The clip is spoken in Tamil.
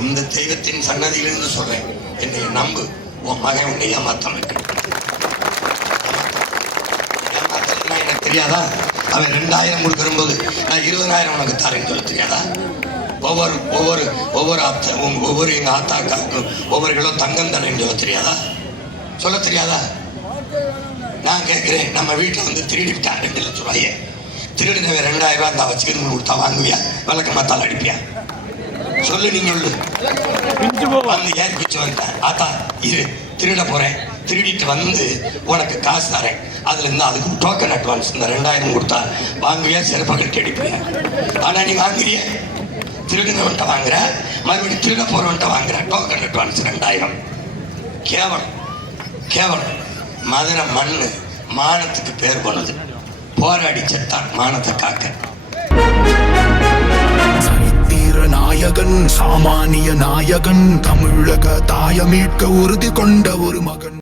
இந்த தெய்வத்தின் சன்னதியிலிருந்து சொல்றேன், என்னை நம்பு, உன் மகன் உன்னை ஏமாத்த மாட்டேன். ஏமாத்தலாம் எனக்கு தெரியாதா? அவன் 2000 கொடுக்கும்போது நான் 20,000 உனக்கு தரேன்னு சொல்ல தெரியாதா? ஒவ்வொரு எங்க ஆத்தாக்காவுக்கும் ஒவ்வொரு கிலோ தங்கம் தரேன்னு சொல்ல தெரியாதா? சொல்ல தெரியாதா? நான் கேட்கிறேன், நம்ம வீட்டில் வந்து திருடிவிட்டா 2 லட்சம் ரூபாயே, திருடினவன் 2000 ரூபாய் தான் வச்சுக்கணும் கொடுத்தா வாங்குவியா? விளக்க மாத்தால் அடிப்பியா? சொல்லு, நீ சொல்லு. வந்து ஏன் பிச்சு வந்தேன், ஆத்தா இரு திருட போறேன், திருடிட்டு வந்து உனக்கு காசு தரேன், அதுல இருந்து அதுக்கு டோக்கன் அட்வான்ஸ் இந்த 2000 கொடுத்தா வாங்குவியா? செருப்பை கட்டி அடிப்பியா? ஆனா நீ வாங்குறிய, திருடுனவன்ட்ட வாங்குற, மறுபடியும் திருட போறவன்ட்ட வாங்குற, டோக்கன் அட்வான்ஸ் 2000. கேவலம், கேவலம். மதுரை மண்ணு மானத்துக்கு பேர் போனது, போராடி செத்தான் மானத்தை காக்க. நாயகன், சாமானிய நாயகன், தமிழக தாய மீட்க உறுதி கொண்ட ஒரு மகன்.